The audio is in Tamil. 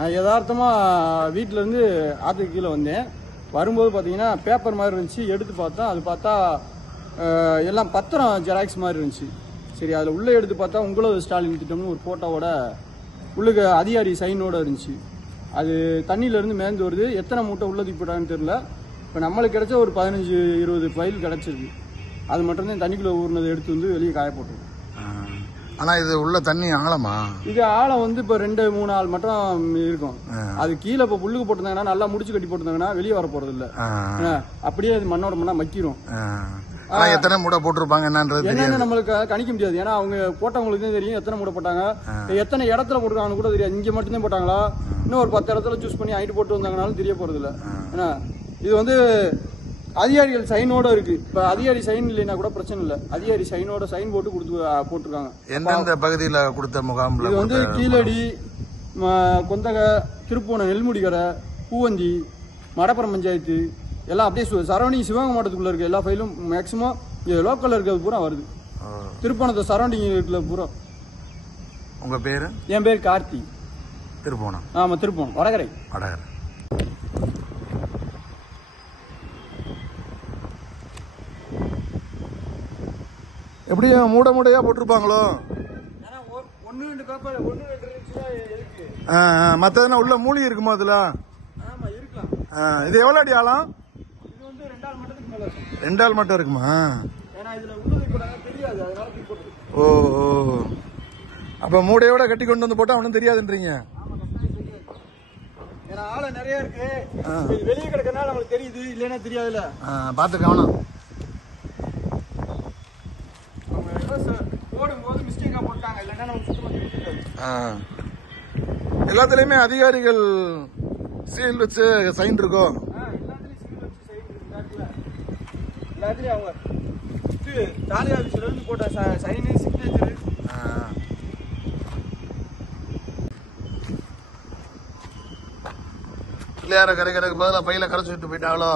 நான் யதார்த்தமாக வீட்டிலேருந்து ஆற்றுக்கு கீழே வந்தேன். வரும்போது பார்த்தீங்கன்னா பேப்பர் மாதிரி இருந்துச்சு. எடுத்து பார்த்தா அது பார்த்தா எல்லாம் பத்திரம் ஜெராக்ஸ் மாதிரி இருந்துச்சு. சரி, அதில் உள்ளே எடுத்து பார்த்தா உங்களது ஸ்டாலின் திட்டம்னு ஒரு ஃபோட்டோவோட உள்ளுக்கு அதிகாரி சைனோட இருந்துச்சு. அது தண்ணியிலேருந்து மேந்து வருது. எத்தனை மூட்டை உள்ள தூக்கிட்டான்னு தெரியல. இப்போ நம்மளுக்கு கிடைச்ச ஒரு 15-20 ஃபைல் கிடச்சிருக்கு. அது மட்டும்தான் தண்ணிக்குள்ளே ஊறினதை எடுத்து வந்து வெளியே காய போட்டுருக்கோம். ஆனா இது உள்ள தண்ணி ஆழமா? இது ஆழம் வந்து இப்ப 2-3 ஆள் மட்டும் இருக்கும். அது கீழே இப்ப புல்லுக்கு போட்டிருந்தாங்கன்னா நல்லா முடிச்சு கட்டி போட்டிருந்தாங்கன்னா வெளியே வர போறது இல்ல. அப்படியே அது மண்ணோட மண்ணா மக்கிரும். எத்தனை மூடை போட்டிருப்பாங்க என்னன்னு நம்மளுக்கு கணிக்க முடியாது. ஏன்னா அவங்க போட்டவங்களுக்கு தான் தெரியும் எத்தனை மூடை போட்டாங்க, எத்தனை இடத்துல போட்டிருக்காங்கன்னு கூட தெரியாது. இங்க மட்டும்தான் போட்டாங்களா, இன்னும் ஒரு 10 இடத்துல சூஸ் பண்ணி ஐட்டு போட்டு வந்தாங்கனாலும் தெரிய போறது இல்ல. ஏன்னா இது வந்து அதிகாரிகள் சைனோட இருக்கு. இப்ப அதிகாரி சைன் இல்லைன்னா கூட பிரச்சனை இல்ல. அதிகாரி சைனோட சைன் போட்டு போட்டிருக்காங்க. எந்தெந்த பகுதியில கொடுத்த முகாம்ல? இது வந்து கீழடி, கொந்தக, திருப்பூணம், நெல்முடிகரை, பூவந்தி, மடப்புறம் பஞ்சாயத்து எல்லாம் அப்படியே சரௌண்டிங் சிவகங்கை மாவட்டத்துக்குள்ள இருக்கு. எல்லா ஃபைலும் மேக்சிமம் லோக்கல்ல இருக்கிறது பூரா வருது. திருப்பணத்தை சரௌண்டிங் இருக்கிற பூரா. உங்க பேரு? என் பேர் கார்த்தி. திருப்போணம்? ஆமா, திருப்போணம், வடகரை. வடகரை. எப்படியும் மூட மூடையா போட்டிருப்பாங்களோ? மத்ததுனா உள்ள மூலி இருக்குமா அதுல? இது எவ்வளவு அடி ஆழம்? 2 ஆள் மட்டும் இருக்குமா? ஓ, அப்ப மூடையோட கட்டி கொண்டு வந்து போட்டா அவனும் தெரியாதுன்றீங்க? ஆழம் நிறைய இருக்கு. வெளியே கிடக்கனால நம்மளுக்கு தெரியுது, இல்லைன்னா தெரியாதுல்ல. பாத்து கவனம். எல்லாத்துலயுமே அதிகாரிகள் சீல் வச்சு சைன் இருக்கும். எல்லாத்துலயும் அவங்க தாலுகா ஆபீஸ்ல இருந்து போட்ட சைன், சிக்னேச்சர். பிள்ளையார கரைக்கிறதுக்கு பதிலாக பையில கரைச்சு விட்டு போயிட்டாங்களோ?